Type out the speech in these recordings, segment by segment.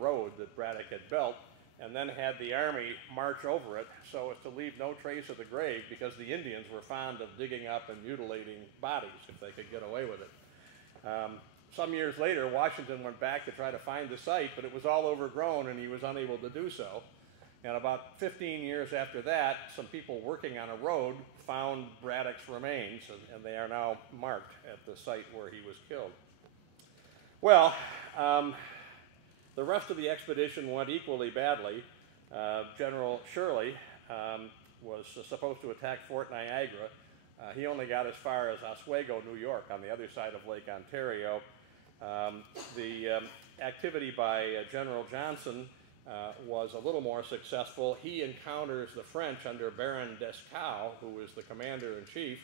road that Braddock had built, and then had the army march over it so as to leave no trace of the grave, because the Indians were fond of digging up and mutilating bodies if they could get away with it. Some years later, Washington went back to try to find the site, but it was all overgrown and he was unable to do so. And about 15 years after that, some people working on a road found Braddock's remains, and they are now marked at the site where he was killed. Well, the rest of the expedition went equally badly. General Shirley was supposed to attack Fort Niagara. He only got as far as Oswego, New York, on the other side of Lake Ontario. The activity by General Johnston was a little more successful. He encounters the French under Baron Dieskau, who is the commander-in-chief,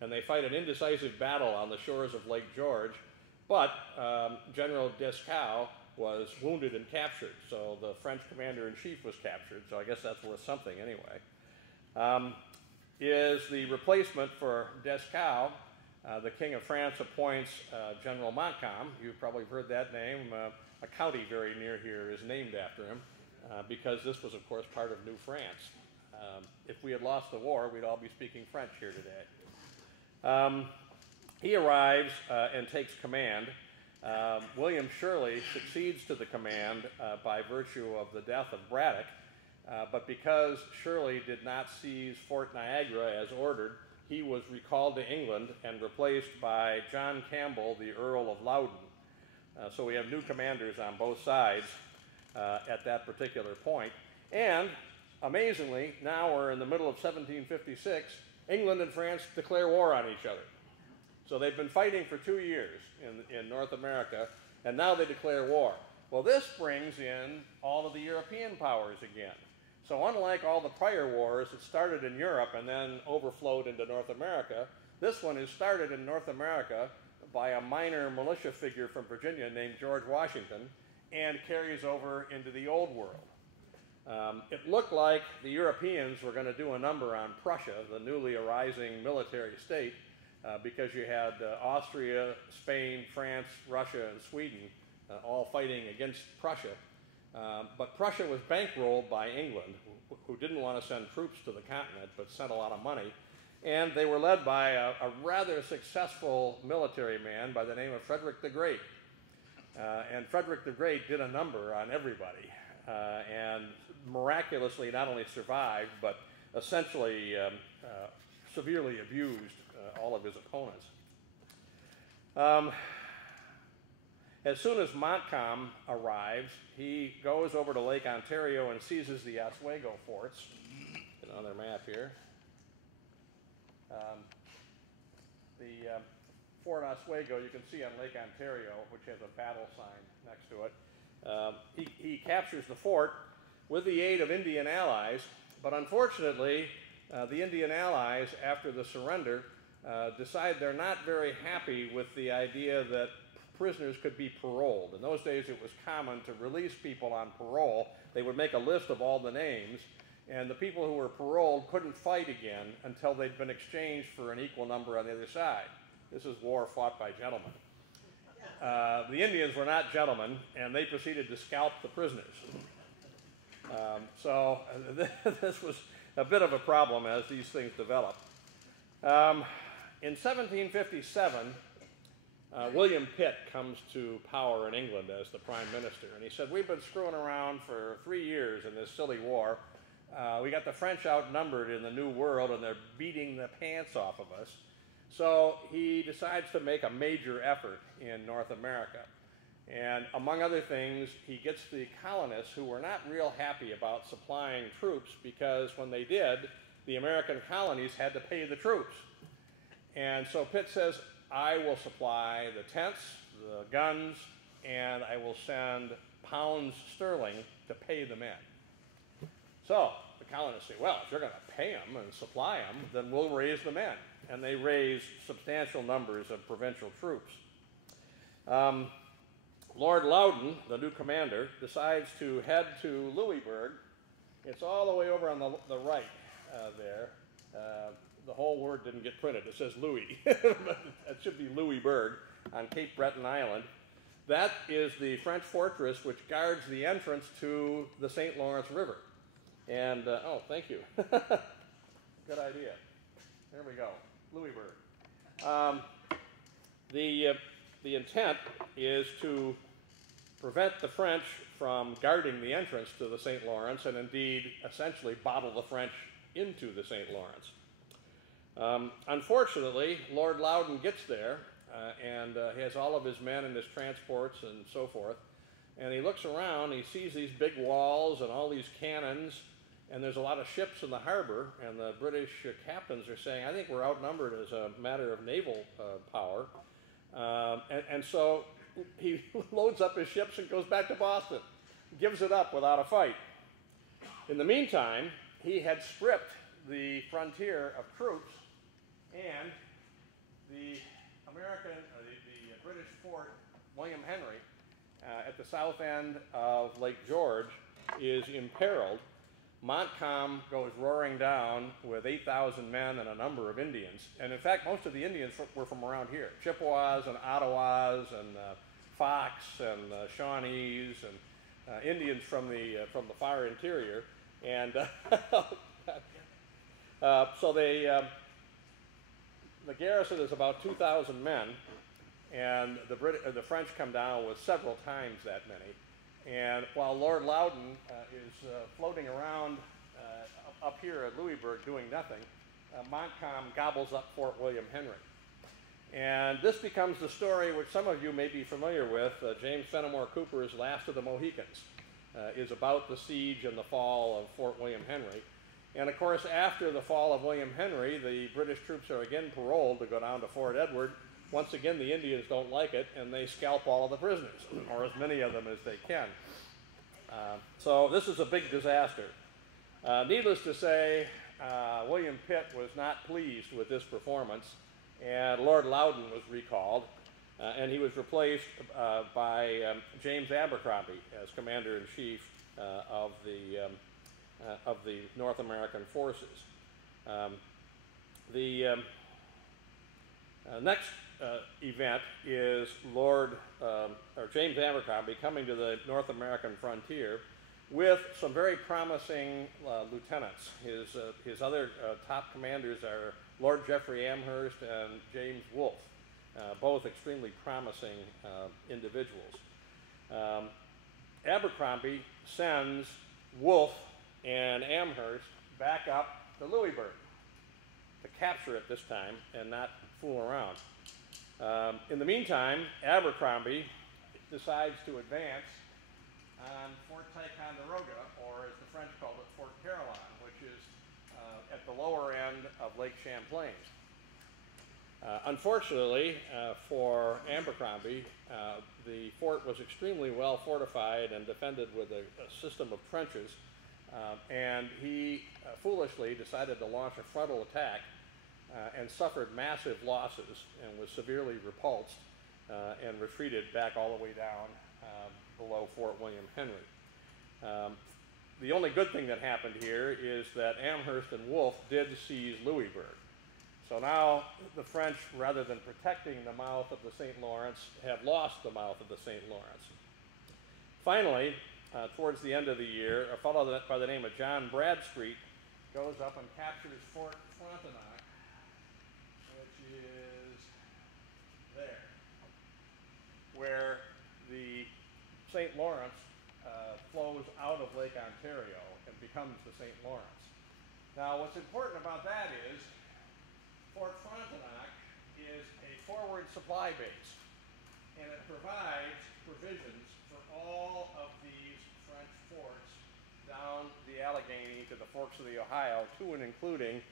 and they fight an indecisive battle on the shores of Lake George. But General Dieskau was wounded and captured, so the French commander-in-chief was captured, so I guess that's worth something anyway. Is the replacement for Dieskau. The King of France appoints General Montcalm. You've probably heard that name. A county very near here is named after him because this was, of course, part of New France. If we had lost the war, we'd all be speaking French here today. He arrives and takes command. William Shirley succeeds to the command by virtue of the death of Braddock, but because Shirley did not seize Fort Niagara as ordered, he was recalled to England and replaced by John Campbell, the Earl of Loudon. So we have new commanders on both sides at that particular point. And amazingly, now we're in the middle of 1756, England and France declare war on each other. So they've been fighting for 2 years in North America, and now they declare war. Well, this brings in all of the European powers again. So unlike all the prior wars that started in Europe and then overflowed into North America, this one is started in North America by a minor militia figure from Virginia named George Washington and carries over into the Old World. It looked like the Europeans were going to do a number on Prussia, the newly arising military state, because you had Austria, Spain, France, Russia, and Sweden all fighting against Prussia. But Prussia was bankrolled by England, who didn't want to send troops to the continent, but sent a lot of money. And they were led by a rather successful military man by the name of Frederick the Great. And Frederick the Great did a number on everybody, and miraculously not only survived, but essentially severely abused all of his opponents. As soon as Montcalm arrives, he goes over to Lake Ontario and seizes the Oswego forts. Get on their map here. The Fort Oswego you can see on Lake Ontario, which has a battle sign next to it. He captures the fort with the aid of Indian allies, but unfortunately, the Indian allies, after the surrender, decide they're not very happy with the idea that prisoners could be paroled. In those days, it was common to release people on parole. They would make a list of all the names, and the people who were paroled couldn't fight again until they'd been exchanged for an equal number on the other side. This is war fought by gentlemen. The Indians were not gentlemen, and they proceeded to scalp the prisoners. So this was a bit of a problem as these things developed. In 1757, William Pitt comes to power in England as the prime minister, and he said, we've been screwing around for 3 years in this silly war. We got the French outnumbered in the New World, and they're beating the pants off of us. So he decides to make a major effort in North America. And among other things, he gets the colonists who were not real happy about supplying troops, because when they did, the American colonies had to pay the troops. And so Pitt says, I will supply the tents, the guns, and I will send pounds sterling to pay the men. So the colonists say, well, if you're going to pay them and supply them, then we'll raise the men. And they raise substantial numbers of provincial troops. Lord Loudon, the new commander, decides to head to Louisburg. It's all the way over on the right there. The whole word didn't get printed. It says Louis, but it should be Louisburg on Cape Breton Island. That is the French fortress which guards the entrance to the St. Lawrence River. And, oh, thank you. Good idea. There we go. Louisburg. The intent is to prevent the French from guarding the entrance to the St. Lawrence and indeed essentially bottle the French into the St. Lawrence. Unfortunately, Lord Loudon gets there and has all of his men and his transports and so forth, and he looks around, he sees these big walls and all these cannons, and there's a lot of ships in the harbor, and the British captains are saying, I think we're outnumbered as a matter of naval power. And so he loads up his ships and goes back to Boston, gives it up without a fight. In the meantime, he had stripped the frontier of troops, and the British fort, William Henry, at the south end of Lake George, is imperiled. Montcalm goes roaring down with 8,000 men and a number of Indians. And in fact, most of the Indians were from around here. Chippewas and Ottawas and Fox and Shawnees and Indians from the far interior. And so the garrison is about 2,000 men, and the French come down with several times that many. And while Lord Loudon is floating around up here at Louisburg doing nothing, Montcalm gobbles up Fort William Henry. And this becomes the story which some of you may be familiar with. James Fenimore Cooper's Last of the Mohicans is about the siege and the fall of Fort William Henry. And of course, after the fall of William Henry, the British troops are again paroled to go down to Fort Edward. Once again, the Indians don't like it, and they scalp all of the prisoners, or as many of them as they can. So this is a big disaster. Needless to say, William Pitt was not pleased with this performance, and Lord Loudon was recalled, and he was replaced by James Abercrombie as Commander-in-Chief of the North American forces. The next event is James Abercrombie coming to the North American frontier with some very promising lieutenants. His other top commanders are Lord Jeffrey Amherst and James Wolfe, both extremely promising individuals. Abercrombie sends Wolfe and Amherst back up to Louisburg to capture it this time and not fool around. In the meantime, Abercrombie decides to advance on Fort Ticonderoga, or as the French called it, Fort Caroline, which is at the lower end of Lake Champlain. Unfortunately for Abercrombie, the fort was extremely well fortified and defended with a system of trenches, and he foolishly decided to launch a frontal attack and suffered massive losses and was severely repulsed and retreated back all the way down below Fort William Henry. The only good thing that happened here is that Amherst and Wolfe did seize Louisburg. So now the French, rather than protecting the mouth of the St. Lawrence, have lost the mouth of the St. Lawrence. Finally, towards the end of the year, a fellow by the name of John Bradstreet goes up and captures Fort Frontenac, which is there, where the St. Lawrence flows out of Lake Ontario and becomes the St. Lawrence. Now, what's important about that is Fort Frontenac is a forward supply base, and it provides provisions for all of these French forts down the Allegheny to the forks of the Ohio, to and including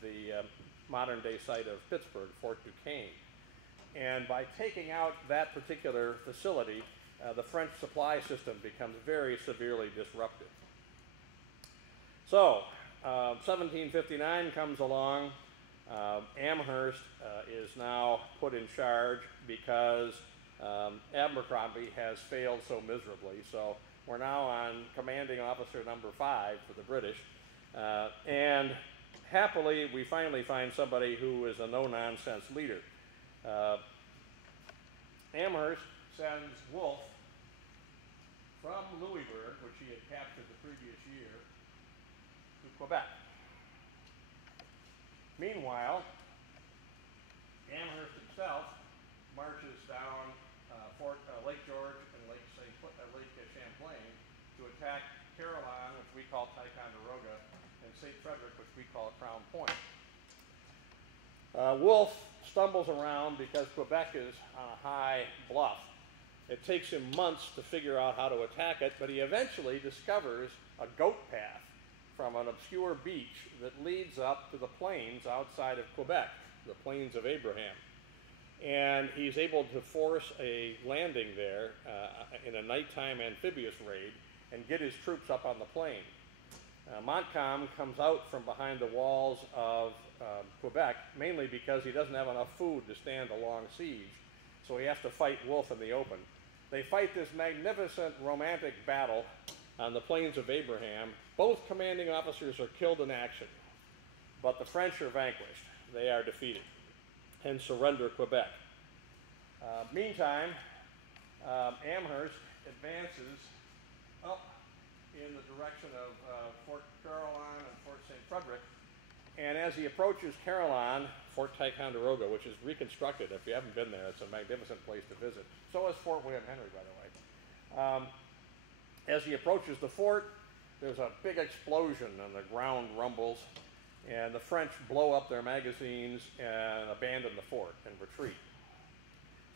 the modern-day site of Pittsburgh, Fort Duquesne. And by taking out that particular facility, the French supply system becomes very severely disrupted. So, 1759 comes along. Amherst is now put in charge because Abercrombie has failed so miserably. So we're now on commanding officer number 5 for the British. And happily, we finally find somebody who is a no-nonsense leader. Amherst sends Wolfe from Louisburg, which he had captured the previous year, to Quebec. Meanwhile, Amherst itself marches down Lake George and Lake Champlain to attack Carillon, which we call Ticonderoga, and St. Frederick, which we call Crown Point. Wolfe stumbles around because Quebec is on a high bluff. It takes him months to figure out how to attack it, but he eventually discovers a goat path from an obscure beach that leads up to the plains outside of Quebec, the Plains of Abraham. And he's able to force a landing there in a nighttime amphibious raid and get his troops up on the plain. Montcalm comes out from behind the walls of Quebec, mainly because he doesn't have enough food to stand a long siege, so he has to fight Wolfe in the open. They fight this magnificent romantic battle on the Plains of Abraham. Both commanding officers are killed in action, but the French are vanquished. They are defeated and surrender Quebec. Meantime, Amherst advances up in the direction of Fort Carillon and Fort St. Frederick, and as he approaches Carillon, Fort Ticonderoga, which is reconstructed. If you haven't been there, it's a magnificent place to visit. So is Fort William Henry, by the way. As he approaches the fort, there's a big explosion and the ground rumbles, and the French blow up their magazines and abandon the fort and retreat.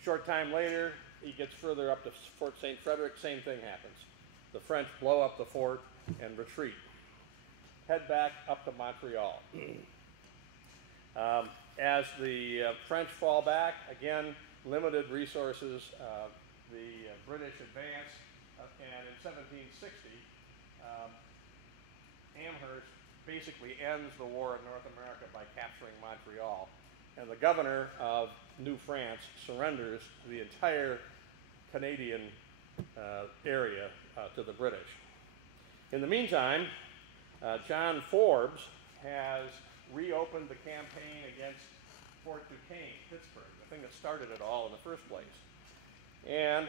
Short time later, he gets further up to Fort St. Frederick, same thing happens. The French blow up the fort and retreat. Head back up to Montreal. As the French fall back, again, limited resources, the British advance, and in 1760, Amherst basically ends the war in North America by capturing Montreal, and the governor of New France surrenders the entire Canadian area to the British. In the meantime, John Forbes has reopened the campaign against Fort Duquesne, Pittsburgh, the thing that started it all in the first place. And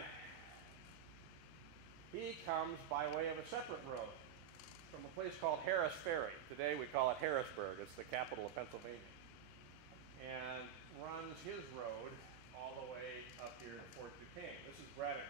he comes by way of a separate road from a place called Harris Ferry. Today we call it Harrisburg. It's the capital of Pennsylvania. And runs his road all the way up here to Fort Duquesne. This is Braddock